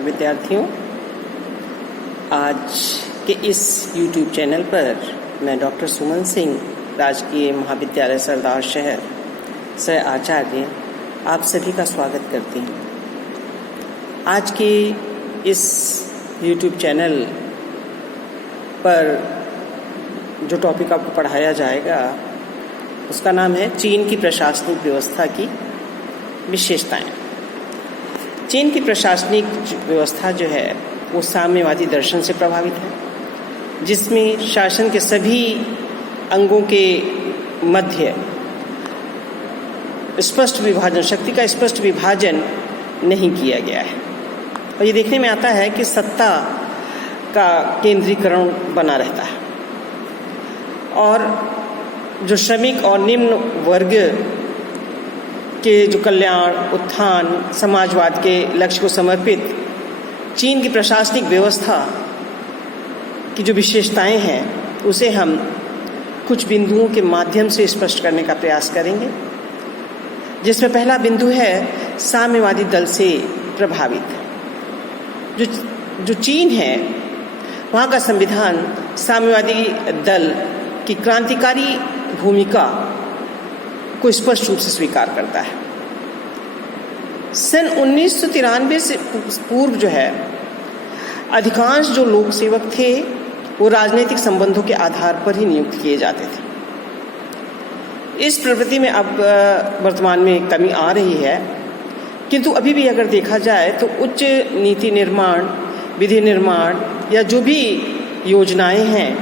नमस्कार विद्यार्थियों। आज के इस YouTube चैनल पर मैं डॉक्टर सुमन सिंह, राजकीय महाविद्यालय सरदार शहर सह आचार्य, आप सभी का स्वागत करती हूँ। आज के इस YouTube चैनल पर जो टॉपिक आपको पढ़ाया जाएगा उसका नाम है चीन की प्रशासनिक व्यवस्था की विशेषताएं। चीन की प्रशासनिक व्यवस्था जो है वो साम्यवादी दर्शन से प्रभावित है, जिसमें शासन के सभी अंगों के मध्य स्पष्ट विभाजन, शक्ति का स्पष्ट विभाजन नहीं किया गया है। और ये देखने में आता है कि सत्ता का केंद्रीकरण बना रहता है और जो श्रमिक और निम्न वर्ग के जो कल्याण, उत्थान, समाजवाद के लक्ष्य को समर्पित चीन की प्रशासनिक व्यवस्था की जो विशेषताएं हैं उसे हम कुछ बिंदुओं के माध्यम से स्पष्ट करने का प्रयास करेंगे, जिसमें पहला बिंदु है साम्यवादी दल से प्रभावित। जो चीन है वहाँ का संविधान साम्यवादी दल की क्रांतिकारी भूमिका को स्पष्ट रूप से स्वीकार करता है। सन 1993 से पूर्व जो है अधिकांश जो लोक सेवक थे वो राजनीतिक संबंधों के आधार पर ही नियुक्त किए जाते थे। इस प्रवृत्ति में अब वर्तमान में कमी आ रही है, किंतु अभी भी अगर देखा जाए तो उच्च नीति निर्माण, विधि निर्माण या जो भी योजनाएं हैं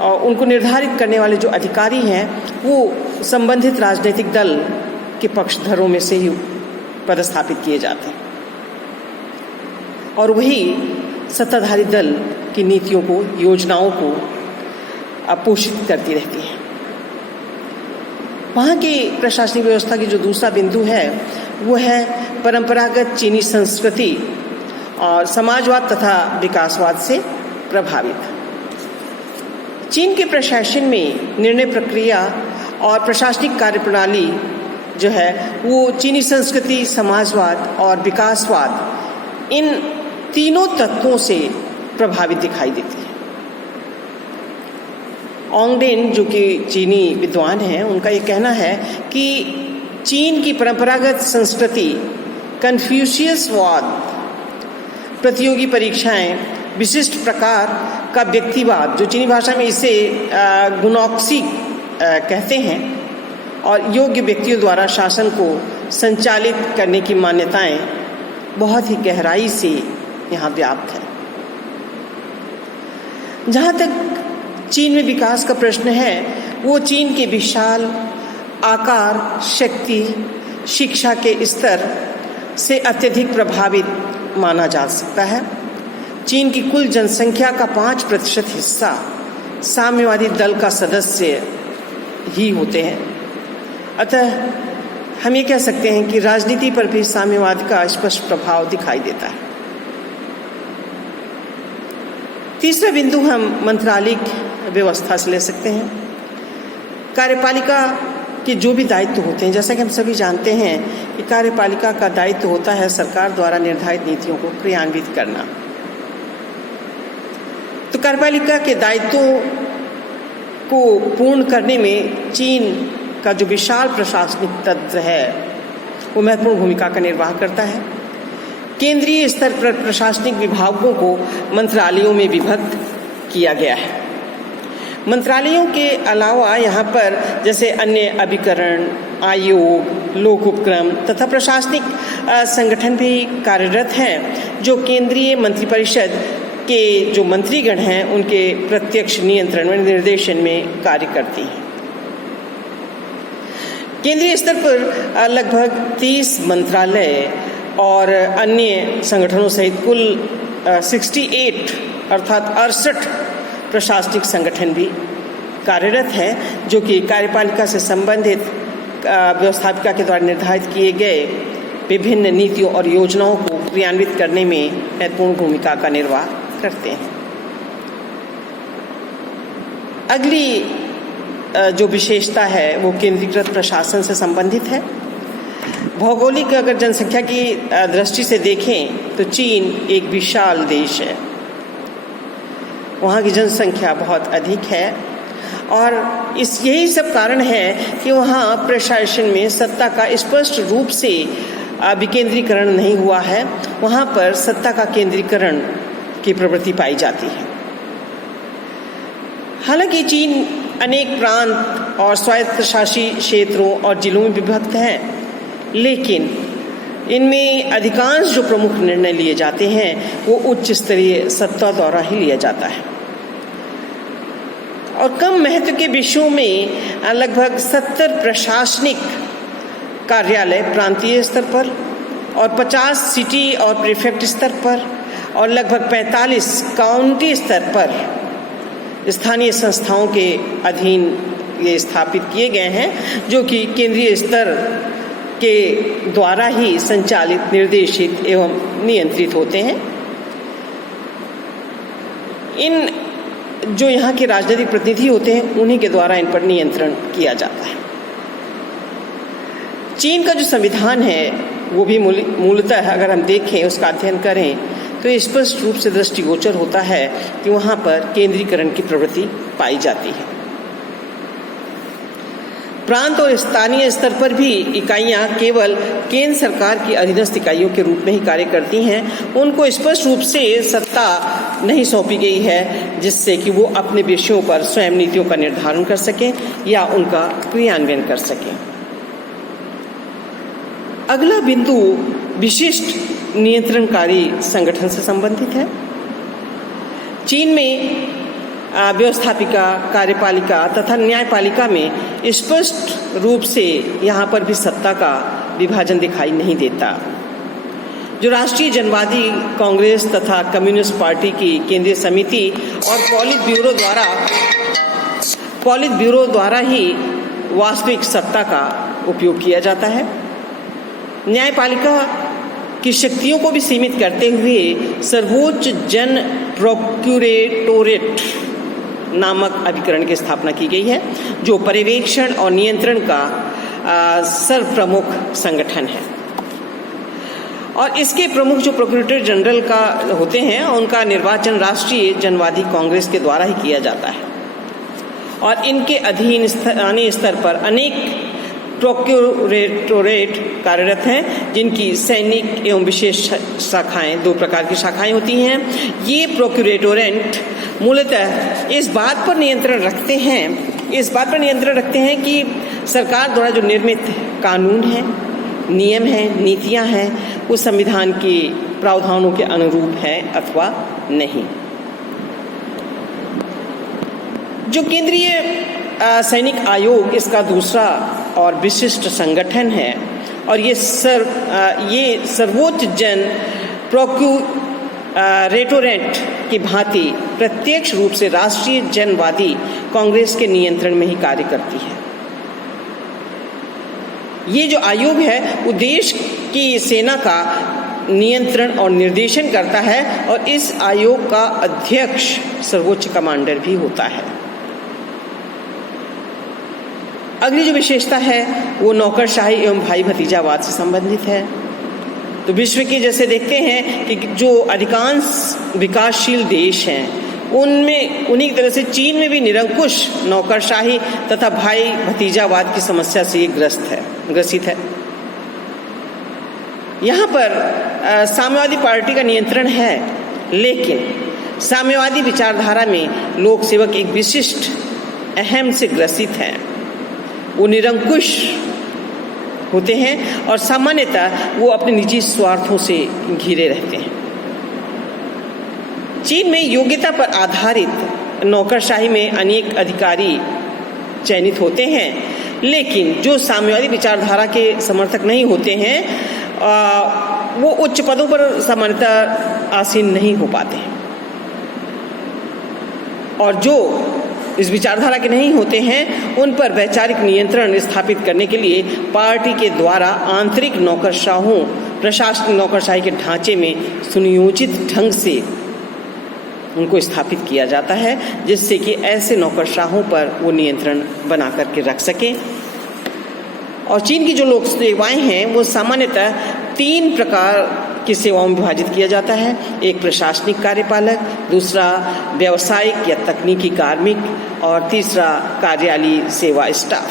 और उनको निर्धारित करने वाले जो अधिकारी हैं वो संबंधित राजनीतिक दल के पक्षधरों में से ही पदस्थापित किए जाते हैं और वही सत्ताधारी दल की नीतियों को, योजनाओं को पोषित करती रहती है। वहाँ की प्रशासनिक व्यवस्था की जो दूसरा बिंदु है वो है परंपरागत चीनी संस्कृति और समाजवाद तथा विकासवाद से प्रभावित। चीन के प्रशासन में निर्णय प्रक्रिया और प्रशासनिक कार्यप्रणाली जो है वो चीनी संस्कृति, समाजवाद और विकासवाद, इन तीनों तत्वों से प्रभावित दिखाई देती है। ओंगडेन जो कि चीनी विद्वान हैं, उनका ये कहना है कि चीन की परंपरागत संस्कृति, कन्फ्यूशियसवाद, प्रतियोगी परीक्षाएं, विशिष्ट प्रकार का व्यक्तिवाद, जो चीनी भाषा में इसे गुनोक्सी कहते हैं, और योग्य व्यक्तियों द्वारा शासन को संचालित करने की मान्यताएं बहुत ही गहराई से यहाँ व्याप्त है। जहाँ तक चीन में विकास का प्रश्न है वो चीन के विशाल आकार, शक्ति, शिक्षा के स्तर से अत्यधिक प्रभावित माना जा सकता है। चीन की कुल जनसंख्या का 5% हिस्सा साम्यवादी दल का सदस्य ही होते हैं। अतः हम ये कह सकते हैं कि राजनीति पर भी साम्यवाद का स्पष्ट प्रभाव दिखाई देता है। तीसरा बिंदु हम मंत्रालयिक व्यवस्था से ले सकते हैं। कार्यपालिका के जो भी दायित्व होते हैं, जैसा कि हम सभी जानते हैं कि कार्यपालिका का दायित्व होता है सरकार द्वारा निर्धारित नीतियों को क्रियान्वित करना। तो कार्यपालिका के दायित्वों को पूर्ण करने में चीन का जो विशाल प्रशासनिक तंत्र है वो महत्वपूर्ण भूमिका का निर्वाह करता है। केंद्रीय स्तर पर प्रशासनिक विभागों को मंत्रालयों में विभक्त किया गया है। मंत्रालयों के अलावा यहाँ पर जैसे अन्य अभिकरण, आयोग, लोक उपक्रम तथा प्रशासनिक संगठन भी कार्यरत हैं, जो केंद्रीय मंत्रिपरिषद के जो मंत्रीगण हैं उनके प्रत्यक्ष नियंत्रण व निर्देशन में कार्य करती हैं। केंद्रीय स्तर पर लगभग 30 मंत्रालय और अन्य संगठनों सहित कुल 68 अर्थात 68 प्रशासनिक संगठन भी कार्यरत हैं, जो कि कार्यपालिका से संबंधित व्यवस्थापिका के द्वारा निर्धारित किए गए विभिन्न नीतियों और योजनाओं को क्रियान्वित करने में महत्वपूर्ण भूमिका का निर्वाह करते हैं। अगली जो विशेषता है वो केंद्रीकृत प्रशासन से संबंधित है। भौगोलिक अगर जनसंख्या की दृष्टि से देखें तो चीन एक विशाल देश है। वहाँ की जनसंख्या बहुत अधिक है और यही सब कारण है कि वहाँ प्रशासन में सत्ता का स्पष्ट रूप से विकेंद्रीकरण नहीं हुआ है। वहाँ पर सत्ता का केंद्रीकरण की प्रवृत्ति पाई जाती है। हालांकि चीन अनेक प्रांत और स्वायत्तशासी क्षेत्रों और जिलों में विभक्त है, लेकिन इनमें अधिकांश जो प्रमुख निर्णय लिए जाते हैं वो उच्च स्तरीय सत्ता द्वारा ही लिया जाता है और कम महत्व के विषयों में लगभग 70 प्रशासनिक कार्यालय प्रांतीय स्तर पर और 50 सिटी और प्रीफेक्ट स्तर पर और लगभग 45 काउंटी स्तर पर स्थानीय संस्थाओं के अधीन ये स्थापित किए गए हैं, जो कि केंद्रीय स्तर के द्वारा ही संचालित, निर्देशित एवं नियंत्रित होते हैं। इन जो यहाँ के राजनीतिक प्रतिनिधि होते हैं उन्हीं के द्वारा इन पर नियंत्रण किया जाता है। चीन का जो संविधान है वो भी मूलतः अगर हम देखें, उसका अध्ययन करें तो स्पष्ट रूप से दृष्टिगोचर होता है कि वहाँ पर केंद्रीकरण की प्रवृत्ति पाई जाती है। प्रांत और स्थानीय स्तर पर भी इकाइयाँ केवल केंद्र सरकार की अधीनस्थ इकाइयों के रूप में ही कार्य करती हैं। उनको स्पष्ट रूप से सत्ता नहीं सौंपी गई है जिससे कि वो अपने विषयों पर स्वयं नीतियों का निर्धारण कर सकें या उनका क्रियान्वयन कर सकें। अगला बिंदु विशिष्ट नियंत्रणकारी संगठन से संबंधित है। चीन में व्यवस्थापिका, कार्यपालिका तथा न्यायपालिका में स्पष्ट रूप से यहाँ पर भी सत्ता का विभाजन दिखाई नहीं देता। जो राष्ट्रीय जनवादी कांग्रेस तथा कम्युनिस्ट पार्टी की केंद्रीय समिति और पॉलिट ब्यूरो द्वारा ही वास्तविक सत्ता का उपयोग किया जाता है। न्यायपालिका की शक्तियों को भी सीमित करते हुए सर्वोच्च जन प्रोक्यूरेटोरेट नामक अभिकरण की स्थापना की गई है, जो पर्यवेक्षण और नियंत्रण का सर्वप्रमुख संगठन है। और इसके प्रमुख जो प्रोक्यूरेटर जनरल का होते हैं उनका निर्वाचन राष्ट्रीय जनवादी कांग्रेस के द्वारा ही किया जाता है और इनके अधीन स्थानीय स्तर पर अनेक प्रोक्यूरेटोरेट कार्यरत हैं, जिनकी सैनिक एवं विशेष शाखाएं, 2 प्रकार की शाखाएं होती हैं। ये प्रोक्यूरेटोरेट मूलतः इस बात पर नियंत्रण रखते हैं कि सरकार द्वारा जो निर्मित कानून है, नियम हैं, नीतियां हैं, वो संविधान के प्रावधानों के अनुरूप है अथवा नहीं। जो केंद्रीय सैनिक आयोग इसका दूसरा और विशिष्ट संगठन है और ये सर्वोच्च जन प्रोक्यूरेटोरेट की भांति प्रत्यक्ष रूप से राष्ट्रीय जनवादी कांग्रेस के नियंत्रण में ही कार्य करती है। ये जो आयोग है वो देश की सेना का नियंत्रण और निर्देशन करता है और इस आयोग का अध्यक्ष सर्वोच्च कमांडर भी होता है। अगली जो विशेषता है वो नौकरशाही एवं भाई भतीजावाद से संबंधित है। तो विश्व के जैसे देखते हैं कि जो अधिकांश विकासशील देश हैं उनमें उन्हीं की तरह से चीन में भी निरंकुश नौकरशाही तथा भाई भतीजावाद की समस्या से ग्रसित है। यहाँ पर साम्यवादी पार्टी का नियंत्रण है, लेकिन साम्यवादी विचारधारा में लोक सेवक एक विशिष्ट अहम से ग्रसित है। वो निरंकुश होते हैं और सामान्यतः वो अपने निजी स्वार्थों से घिरे रहते हैं। चीन में योग्यता पर आधारित नौकरशाही में अनेक अधिकारी चयनित होते हैं, लेकिन जो साम्यवादी विचारधारा के समर्थक नहीं होते हैं वो उच्च पदों पर सामान्यतः आसीन नहीं हो पाते हैं। और जो इस विचारधारा के नहीं होते हैं उन पर वैचारिक नियंत्रण स्थापित करने के लिए पार्टी के द्वारा आंतरिक नौकरशाहों, प्रशासनिक नौकरशाही के ढांचे में सुनियोजित ढंग से उनको स्थापित किया जाता है, जिससे कि ऐसे नौकरशाहों पर वो नियंत्रण बना करके रख सकें। और चीन की जो लोक सेवाएं हैं वो सामान्यतः 3 प्रकार की सेवाओं में विभाजित किया जाता है। एक प्रशासनिक कार्यपालक, दूसरा व्यावसायिक या तकनीकी कार्मिक और तीसरा कार्यालयीय सेवा स्टाफ।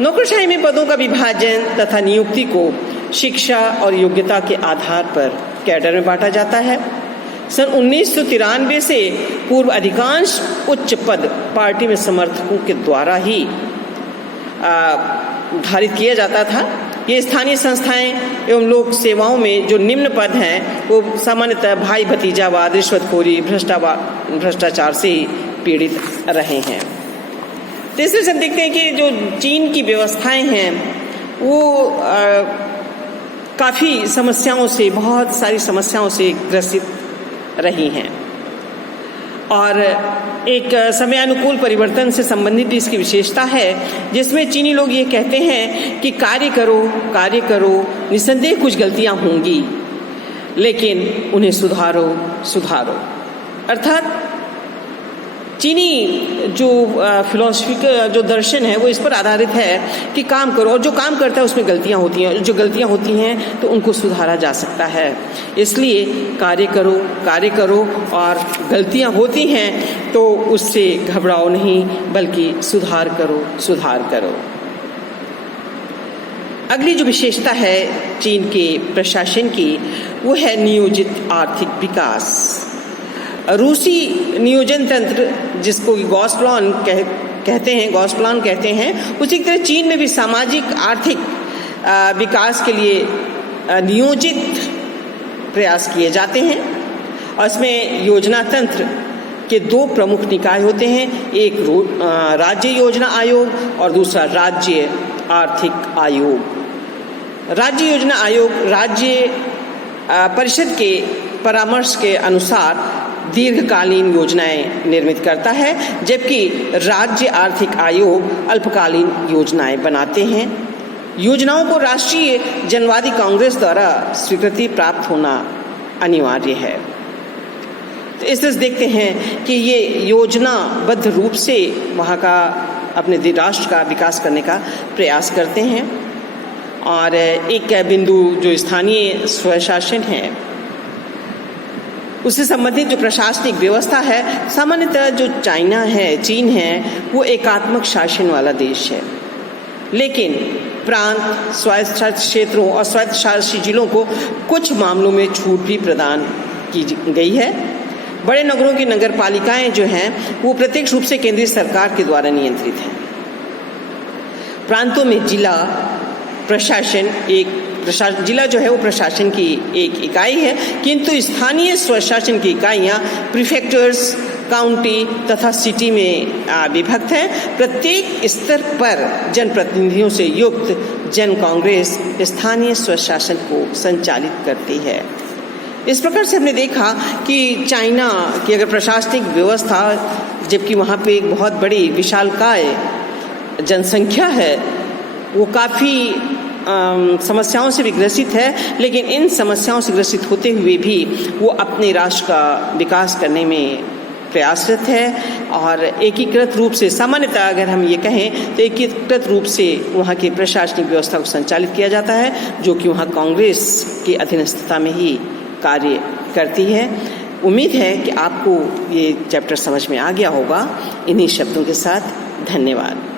नौकरशाही में पदों का विभाजन तथा नियुक्ति को शिक्षा और योग्यता के आधार पर कैडर में बांटा जाता है। सन 1993 से पूर्व अधिकांश उच्च पद पार्टी में समर्थकों के द्वारा ही धारित किया जाता था। ये स्थानीय संस्थाएं एवं लोक सेवाओं में जो निम्न पद हैं वो सामान्यतः भाई भतीजावाद, रिश्वतखोरी, भ्रष्टाचार से पीड़ित रहे हैं। तीसरे से हम देखते हैं कि जो चीन की व्यवस्थाएं हैं वो काफ़ी समस्याओं से, बहुत सारी समस्याओं से ग्रसित रही हैं और एक समयानुकूल परिवर्तन से संबंधित भी इसकी विशेषता है, जिसमें चीनी लोग ये कहते हैं कि कार्य करो, निसंदेह कुछ गलतियां होंगी लेकिन उन्हें सुधारो। अर्थात चीनी जो फिलॉसफी का जो दर्शन है वो इस पर आधारित है कि काम करो, और जो काम करता है उसमें गलतियां होती हैं, जो गलतियां होती हैं तो उनको सुधारा जा सकता है। इसलिए कार्य करो और गलतियां होती हैं तो उससे घबराओ नहीं, बल्कि सुधार करो। अगली जो विशेषता है चीन के प्रशासन की वो है नियोजित आर्थिक विकास। रूसी नियोजन तंत्र, जिसको गॉसप्लान कहते हैं, उसी तरह चीन में भी सामाजिक आर्थिक विकास के लिए नियोजित प्रयास किए जाते हैं और इसमें योजना तंत्र के 2 प्रमुख निकाय होते हैं, एक राज्य योजना आयोग और दूसरा राज्य आर्थिक आयोग। राज्य योजना आयोग राज्य परिषद के परामर्श के अनुसार दीर्घकालीन योजनाएं निर्मित करता है, जबकि राज्य आर्थिक आयोग अल्पकालीन योजनाएं बनाते हैं। योजनाओं को राष्ट्रीय जनवादी कांग्रेस द्वारा स्वीकृति प्राप्त होना अनिवार्य है। तो इस तरह देखते हैं कि ये योजनाबद्ध रूप से वहाँ का अपने राष्ट्र का विकास करने का प्रयास करते हैं। और एक बिंदु जो स्थानीय स्वशासन है उससे संबंधित जो प्रशासनिक व्यवस्था है, सामान्यतः जो चीन है वो एकात्मक शासन वाला देश है, लेकिन प्रांत, स्वायत्त शासित क्षेत्रों और स्वायत्त शासित जिलों को कुछ मामलों में छूट भी प्रदान की गई है। बड़े नगरों की नगर पालिकाएं जो हैं वो प्रत्यक्ष रूप से केंद्रीय सरकार के द्वारा नियंत्रित हैं। प्रांतों में जिला प्रशासन जिला जो है वो प्रशासन की एक इकाई है, किंतु स्थानीय स्वशासन की इकाइयाँ प्रीफेक्चर्स, काउंटी तथा सिटी में विभक्त हैं। प्रत्येक स्तर पर जनप्रतिनिधियों से युक्त जन कांग्रेस स्थानीय स्वशासन को संचालित करती है। इस प्रकार से हमने देखा कि चाइना की अगर प्रशासनिक व्यवस्था, जबकि वहाँ पे एक बहुत बड़ी विशालकाय जनसंख्या है, वो काफ़ी समस्याओं से भी ग्रसित है, लेकिन इन समस्याओं से ग्रसित होते हुए भी वो अपने राष्ट्र का विकास करने में प्रयासरत है। और एकीकृत रूप से, सामान्यतः अगर हम ये कहें तो एकीकृत रूप से वहाँ की प्रशासनिक व्यवस्था को संचालित किया जाता है, जो कि वहाँ कांग्रेस की अधीनस्थता में ही कार्य करती है। उम्मीद है कि आपको ये चैप्टर समझ में आ गया होगा। इन्हीं शब्दों के साथ धन्यवाद।